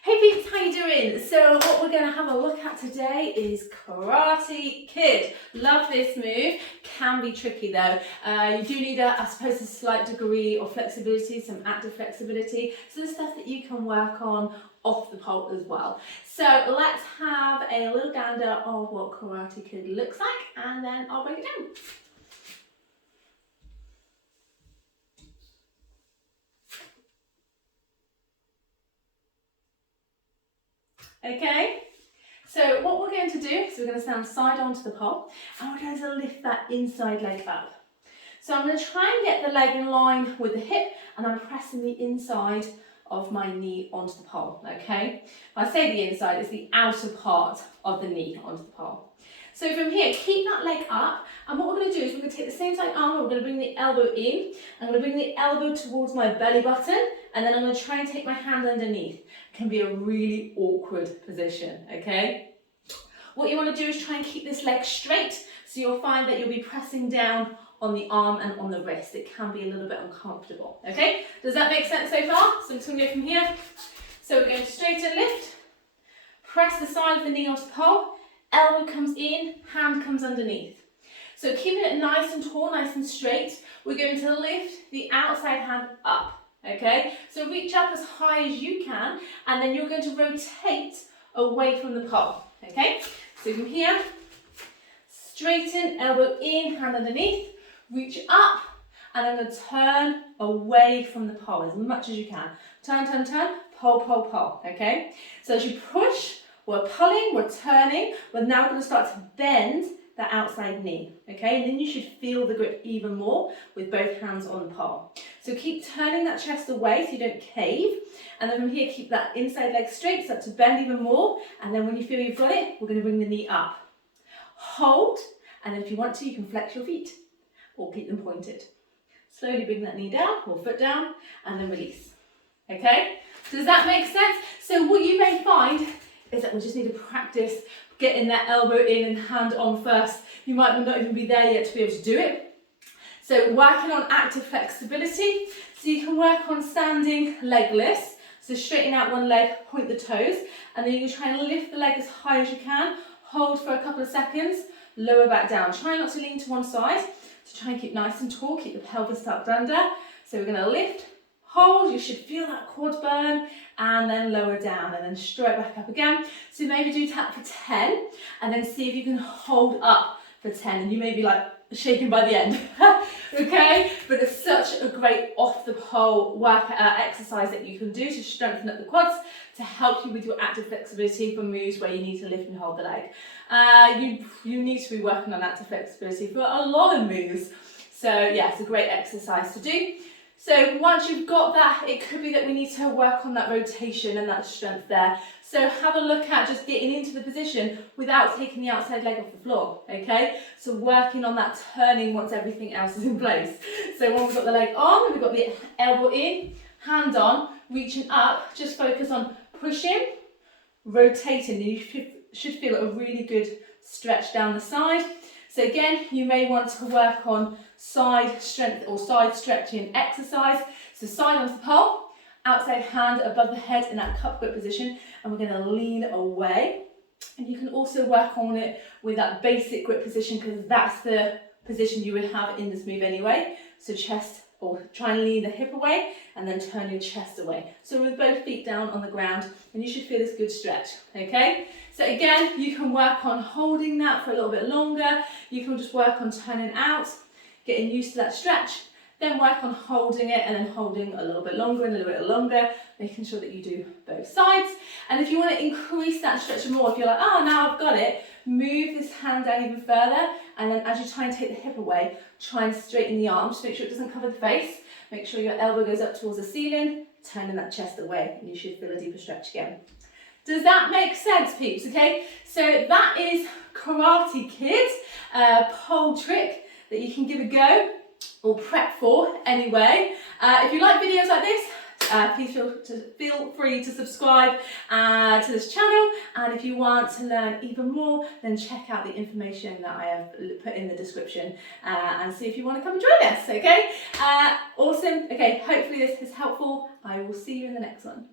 Hey peeps, how you doing? So what we're going to have a look at today is Karate Kid. Love this move. Can be tricky though. You do need I suppose, a slight degree of flexibility, some active flexibility. So the stuff that you can work on off the pole as well. So let's have a little gander of what Karate Kid looks like, and then I'll break it down. Okay, so what we're going to do is we're going to stand side onto the pole and we're going to lift that inside leg up. So I'm going to try and get the leg in line with the hip, and I'm pressing the inside of my knee onto the pole, okay? When I say the inside, it's the outer part of the knee onto the pole. So from here, keep that leg up, and what we're going to do is we're going to take the same side arm, we're going to bring the elbow in, I'm going to bring the elbow towards my belly button, and then I'm going to try and take my hand underneath. It can be a really awkward position, okay? What you want to do is try and keep this leg straight, so you'll find that you'll be pressing down on the arm and on the wrist. It can be a little bit uncomfortable, okay? Does that make sense so far? So I'm just going to go from here. So we're going to straighten lift, press the side of the knee onto the pole, elbow comes in, hand comes underneath. So keeping it nice and tall, nice and straight, we're going to lift the outside hand up, okay? So reach up as high as you can, and then you're going to rotate away from the pole, okay? So from here, straighten, elbow in, hand underneath, reach up, and I'm going to turn away from the pole as much as you can. Turn, turn, turn, pull, pull, pull, okay? So as you push, we're pulling, we're turning, we're now going to start to bend the outside knee, okay? And then you should feel the grip even more with both hands on the pole. So keep turning that chest away so you don't cave, and then from here, keep that inside leg straight, start to bend even more, and then when you feel you've got it, we're going to bring the knee up. Hold, and then if you want to, you can flex your feet or keep them pointed. Slowly bring that knee down or foot down, and then release, okay? Does that make sense? So what you may find is that we just need to practice getting that elbow in and hand on first. You might not even be there yet to be able to do it. So working on active flexibility, so you can work on standing legless. So straighten out one leg, point the toes, and then you can try and lift the leg as high as you can, hold for a couple of seconds, lower back down. Try not to lean to one side, so try and keep nice and tall, keep the pelvis tucked under. So we're gonna lift, hold, you should feel that quad burn, and then lower down, and then straight back up again. So maybe do tap for 10, and then see if you can hold up for 10, and you may be like shaking by the end, okay? But it's such a great off the pole exercise that you can do to strengthen up the quads, to help you with your active flexibility for moves where you need to lift and hold the leg. You need to be working on active flexibility for a lot of moves. So yeah, it's a great exercise to do. So once you've got that, it could be that we need to work on that rotation and that strength there. So have a look at just getting into the position without taking the outside leg off the floor, okay? So working on that turning once everything else is in place. So when we've got the leg on, we've got the elbow in, hand on, reaching up, just focus on pushing, rotating. You should feel a really good stretch down the side. So again, you may want to work on side strength or side stretching exercise. So side onto the pole, outside hand above the head in that cup grip position, and we're going to lean away. And you can also work on it with that basic grip position, because that's the position you would have in this move anyway. So chest, or try and lean the hip away and then turn your chest away. So with both feet down on the ground, and you should feel this good stretch, okay? So again, you can work on holding that for a little bit longer. You can just work on turning out, getting used to that stretch, then work on holding it and then holding a little bit longer and a little bit longer, making sure that you do both sides. And if you want to increase that stretch more, if you're like, oh, now I've got it, move this hand down even further, and then as you try and take the hip away, try and straighten the arm, just make sure it doesn't cover the face, make sure your elbow goes up towards the ceiling, turning that chest away, and you should feel a deeper stretch again. Does that make sense, peeps? Okay, so that is Karate Kid, pole trick that you can give a go or prep for anyway. If you like videos like this, please feel free to subscribe to this channel, and if you want to learn even more, then check out the information that I have put in the description and see if you want to come and join us, okay? Awesome. Okay, hopefully this is helpful. I will see you in the next one.